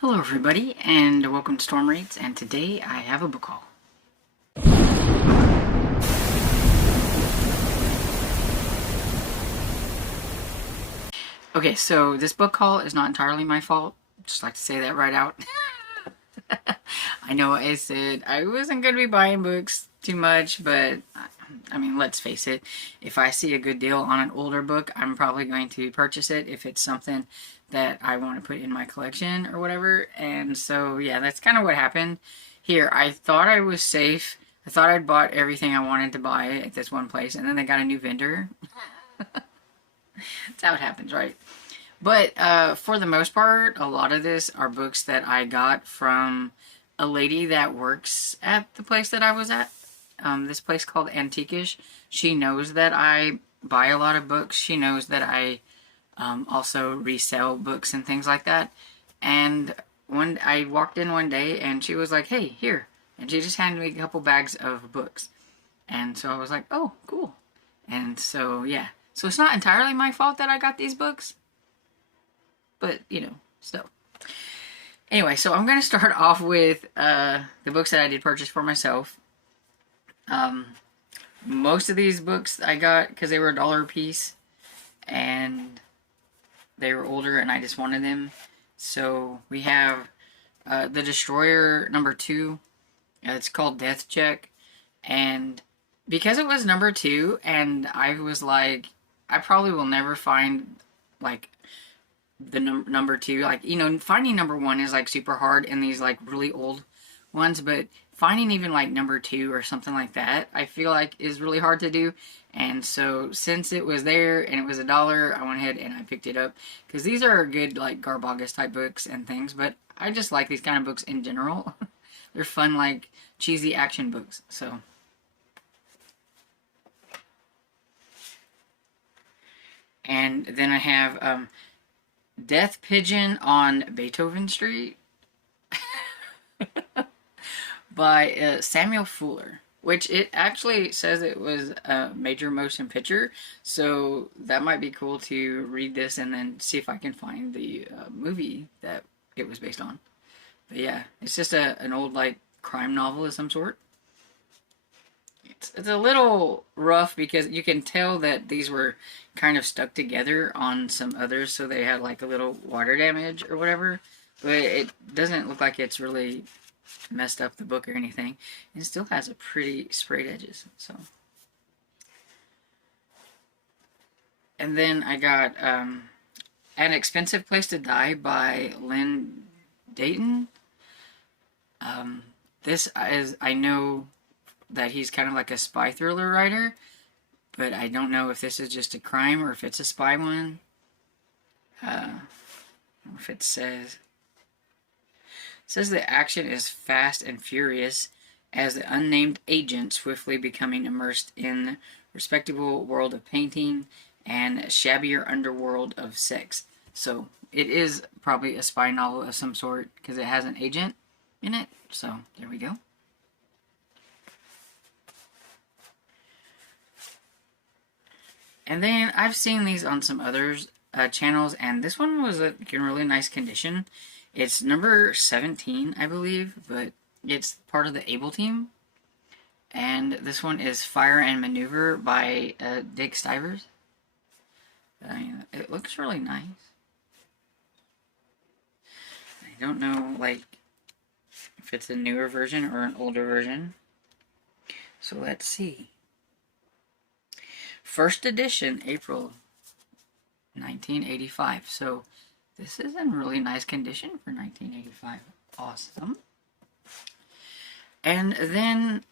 Hello everybody, and welcome to Storm Reads, and today I have a book haul. Okay, so this book haul is not entirely my fault. Just like to say that right out. I know I said I wasn't going to be buying books too much, but I mean, let's face it. If I see a good deal on an older book, I'm probably going to purchase it if it's something that I want to put in my collection or whatever. And so, yeah, that's kind of what happened here. I thought I was safe. I thought I'd bought everything I wanted to buy at this one place, and then they got a new vendor. That's how it happens, right? But for the most part, a lot of this are books that I got from a lady that works at the place that I was at. This place called Antiquish. She knows that I buy a lot of books. She knows that I also resell books and things like that. And I walked in one day and she was like, "Hey, here," and she just handed me a couple bags of books. And so I was like, "Oh, cool." And so yeah, so it's not entirely my fault that I got these books, but still. Anyway, so I'm going to start off with the books that I did purchase for myself. Most of these books I got because they were $1 a piece, and they were older, and I just wanted them. So we have The Destroyer #2. It's called Death Check, and because it was #2, and I was like, I probably will never find like the #2. Like, finding #1 is like super hard in these like really old ones, but finding even like #2 or something like that, I feel like is really hard to do. And so since it was there and it was $1, I went ahead and I picked it up because these are good like Garbagas type books and things. But I just like these kind of books in general. They're fun, like cheesy action books. So. And then I have Death Pigeon on Beethoven Street by Samuel Fuller, which it actually says it was a major motion picture, so that might be cool to read this and then see if I can find the movie that it was based on. But yeah, it's just an old like crime novel of some sort. It's a little rough because you can tell that these were kind of stuck together on some others, so they had like a little water damage or whatever. But it doesn't look like it's really messed up the book or anything. It still has a pretty sprayed edges. So, and then I got An Expensive Place to Die by Lynn Dayton. This is, I know that he's kind of like a spy thriller writer, but I don't know if this is just a crime or if it's a spy one. If it says the action is fast and furious as the unnamed agent swiftly becoming immersed in respectable world of painting and shabbier underworld of sex. So it is probably a spy novel of some sort because it has an agent in it. So there we go. And then I've seen these on some others channels, and this one was in really nice condition. It's number 17, I believe, but it's part of the Able team. And this one is Fire and Maneuver by Dick Stivers. It looks really nice. I don't know, like, if it's a newer version or an older version. So let's see. First edition, April 1985. So this is in really nice condition for 1985. Awesome. And then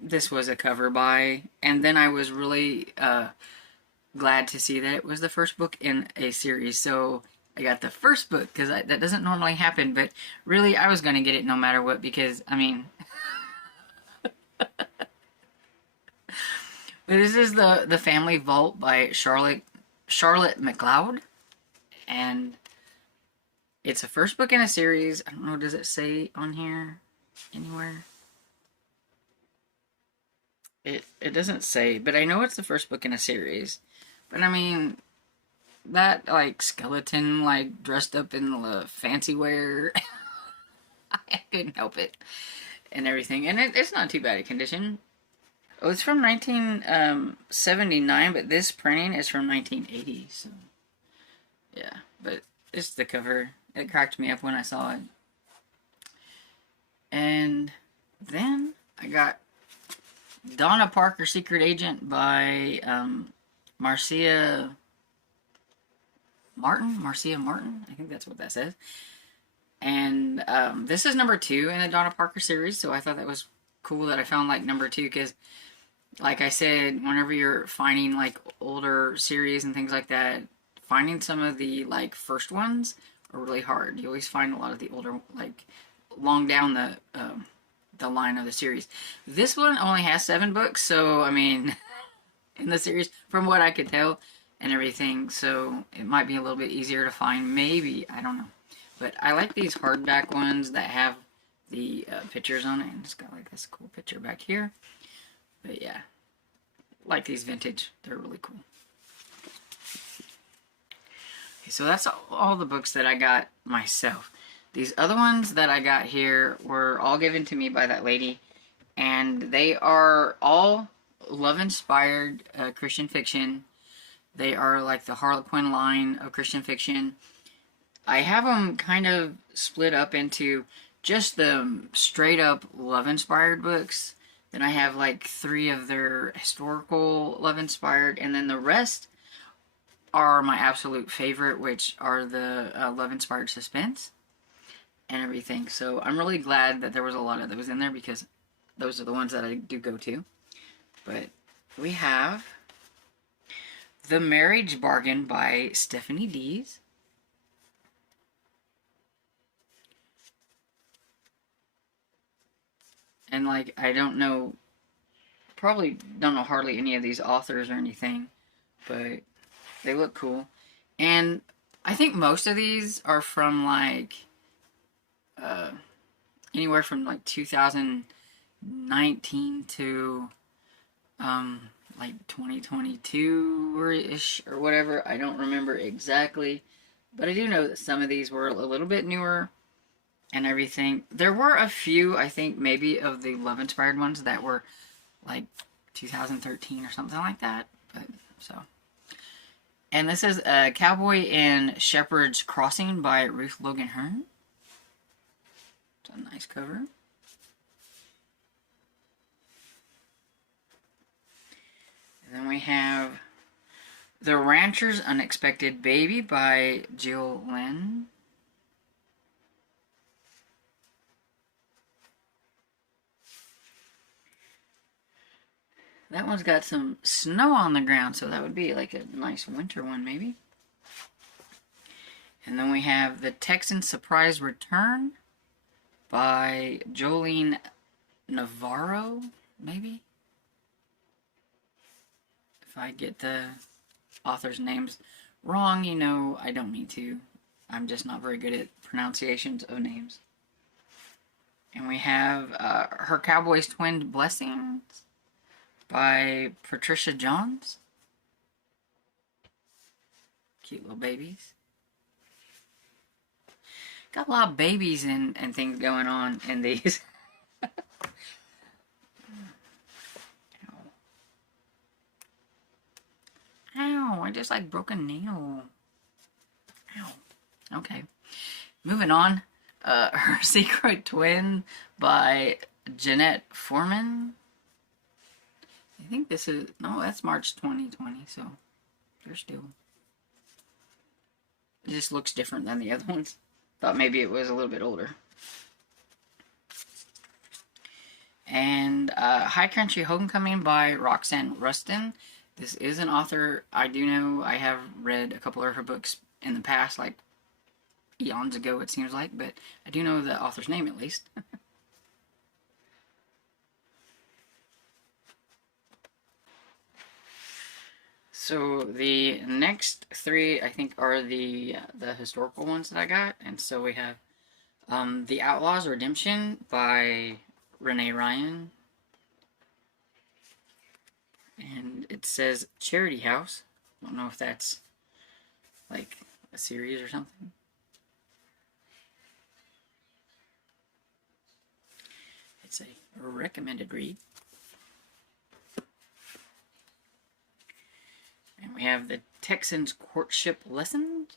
this was a cover by, and then I was really glad to see that it was the first book in a series. So I got the first book because that doesn't normally happen, but really I was going to get it no matter what because, I mean, this is the Family Vault by Charlotte McLeod, and it's a first book in a series. I don't know, does it say on here anywhere? It doesn't say, but I know it's the first book in a series. But I mean, that like skeleton like dressed up in the fancy wear. I couldn't help it and everything, and it's not too bad a condition. Oh, it's from 1979, but this printing is from 1980. So yeah, but it's the cover. It cracked me up when I saw it. And then I got Donna Parker, Secret Agent by Marcia Martin. I think that's what that says. And this is number 2 in the Donna Parker series, so I thought that was cool that I found like number 2, because like I said, whenever you're finding like older series and things like that, finding some of the like first ones are really hard. You always find a lot of the older, like long down the line of the series. This one only has 7 books, so I mean, in the series, from what I could tell and everything, so it might be a little bit easier to find. Maybe, I don't know. But I like these hardback ones that have the pictures on it, and it's got like this cool picture back here. But yeah, like these vintage, they're really cool. Okay, so that's all the books that I got myself. These other ones that I got here were all given to me by that lady, and they are all love-inspired Christian fiction. They are like the Harlequin line of Christian fiction. I have them kind of split up into just the straight-up love-inspired books. Then I have like 3 of their historical love-inspired, and then the rest are my absolute favorite, which are the love-inspired suspense and everything. So I'm really glad that there was a lot of those in there, because those are the ones that I do go to. But we have The Marriage Bargain by Stephanie Dees. And like, I don't know, probably don't know hardly any of these authors or anything, but they look cool. And I think most of these are from like anywhere from like 2019 to like 2022-ish or whatever. I don't remember exactly, but I do know that some of these were a little bit newer and everything. There were a few, I think, maybe of the love-inspired ones that were like 2013 or something like that. But so, and this is Cowboy in Shepherd's Crossing by Ruth Logan Hearn. It's a nice cover. And then we have The Rancher's Unexpected Baby by Jill Lynn. That one's got some snow on the ground, so that would be like a nice winter one, maybe. And then we have The Texan Surprise Return by Jolene Navarro, maybe? If I get the author's names wrong, you know, I don't mean to. I'm just not very good at pronunciations of names. And we have Her Cowboy's Twin Blessings by Patricia Johns. Cute little babies. Got a lot of babies and things going on in these. Ow. Ow, I just like broke a nail. Ow. Okay. Moving on. Her Secret Twin by Jeanette Foreman. I think this is, no, that's March 2020, so they're still, it just looks different than the other ones. Thought maybe it was a little bit older. And High Country Homecoming by Roxanne Rustin. This is an author I do know. I have read a couple of her books in the past, like eons ago it seems like, but I do know the author's name at least. So the next 3 I think are the historical ones that I got, and so we have The Outlaw's Redemption by Renee Ryan, and it says Charity House. I don't know if that's like a series or something. It's a recommended read. And we have The Texan's Courtship Lessons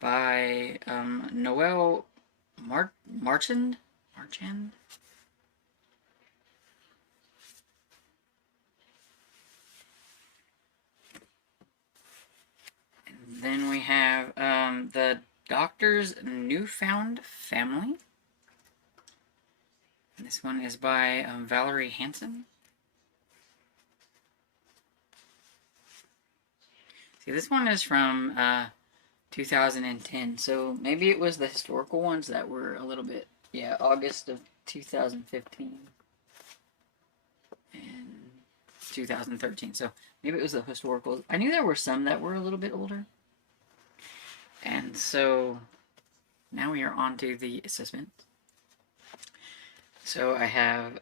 by Noel Marchand. And then we have The Doctor's Newfound Family. And this one is by Valerie Hansen. See, this one is from 2010, so maybe it was the historical ones that were a little bit, yeah, August of 2015 and 2013, so maybe it was the historical. I knew there were some that were a little bit older. And so now we are on to the suspense. So I have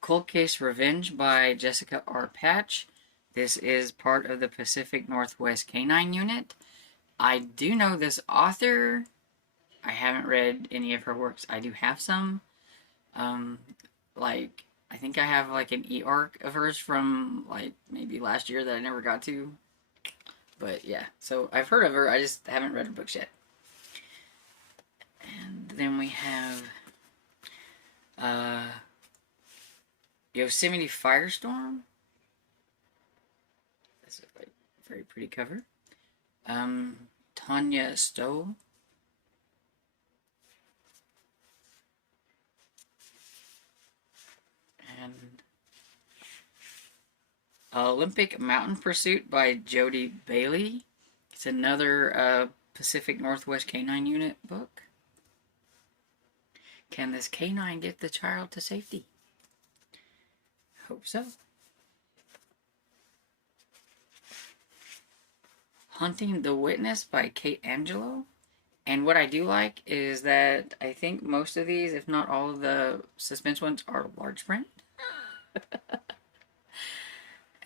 Cold Case Revenge by Jessica R. Patch. This is part of the Pacific Northwest Canine Unit. I do know this author. I haven't read any of her works. I do have some. Like, I think I have like an e-arc of hers from like maybe last year that I never got to. But yeah, so I've heard of her. I just haven't read her books yet. And then we have Yosemite Firestorm. This is like a very pretty cover. Tanya Stowe. And Olympic Mountain Pursuit by Jody Bailey. It's another Pacific Northwest Canine Unit book. Can this canine get the child to safety? Hope so. Hunting the Witness by Kate Angelo. And what I do like is that I think most of these, if not all of the suspense ones, are large print.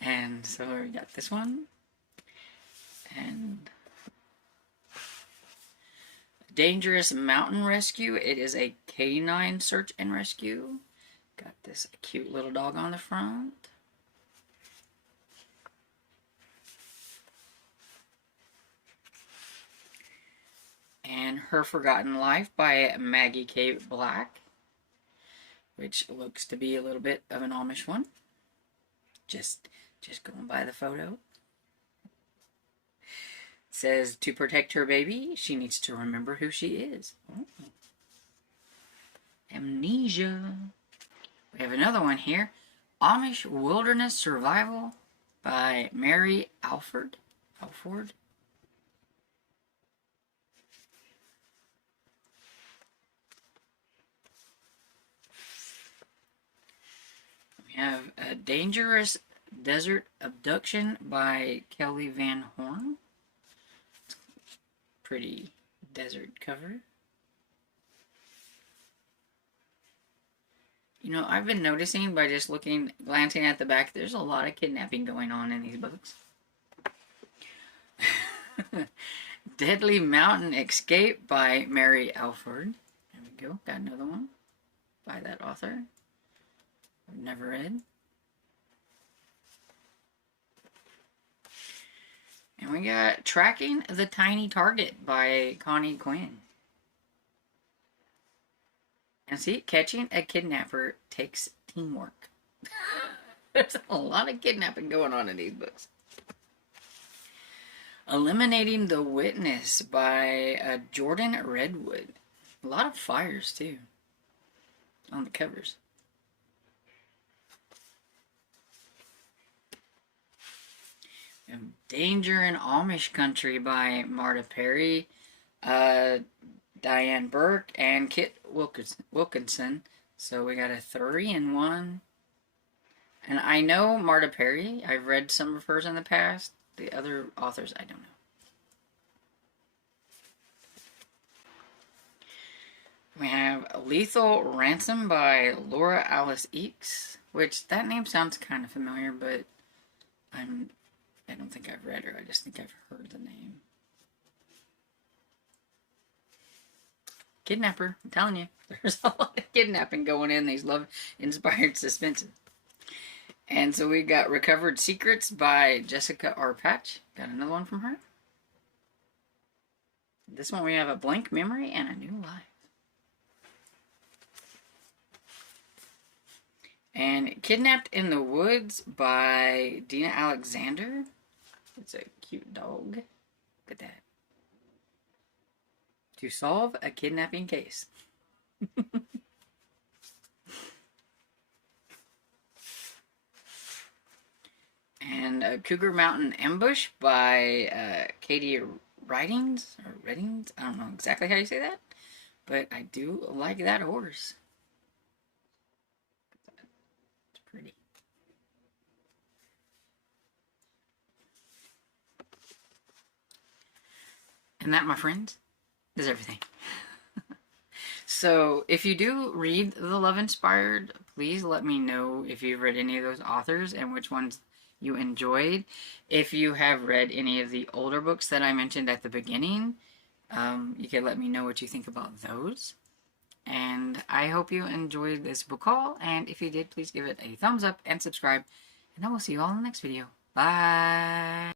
And so we got this one. And Dangerous Mountain Rescue. It is a canine search and rescue. Got this cute little dog on the front. And Her Forgotten Life by Maggie K. Black, which looks to be a little bit of an Amish one. Just going by the photo. It says, to protect her baby, she needs to remember who she is. Oh. Amnesia. We have another one here. Amish Wilderness Survival by Mary Alford. We have A Dangerous Desert Abduction by Kelly Van Horn. Pretty desert cover. You know, I've been noticing by just glancing at the back, there's a lot of kidnapping going on in these books. Deadly Mountain Escape by Mary Alford. There we go. Got another one by that author. I've never read. And we got Tracking the Tiny Target by Connie Quinn. And see, catching a kidnapper takes teamwork. There's a lot of kidnapping going on in these books. Eliminating the Witness by Jordan Redwood. A lot of fires, too, on the covers. Danger in Amish Country by Marta Perry, Diane Burke, and Kit Wilkinson. So we got a 3-in-1. And I know Marta Perry. I've read some of hers in the past. The other authors, I don't know. We have Lethal Ransom by Laura Alice Eakes, which that name sounds kind of familiar, but I'm I don't think I've read her. I just think I've heard the name. Kidnapper. I'm telling you. There's a lot of kidnapping going in these love-inspired suspenses. And so we got Recovered Secrets by Jessica R. Patch. Got another one from her. This one we have A Blank Memory and a New Life. And Kidnapped in the Woods by Dina Alexander. It's a cute dog. Look at that. To solve a kidnapping case. And Cougar Mountain Ambush by Katie Reddings. I don't know exactly how you say that. But I do like that horse. It's pretty. And that, my friends, is everything. So, if you do read the Love Inspired, please let me know if you've read any of those authors and which ones you enjoyed. If you have read any of the older books that I mentioned at the beginning, you can let me know what you think about those. And I hope you enjoyed this book haul, and if you did, please give it a thumbs up and subscribe, and I will see you all in the next video. Bye!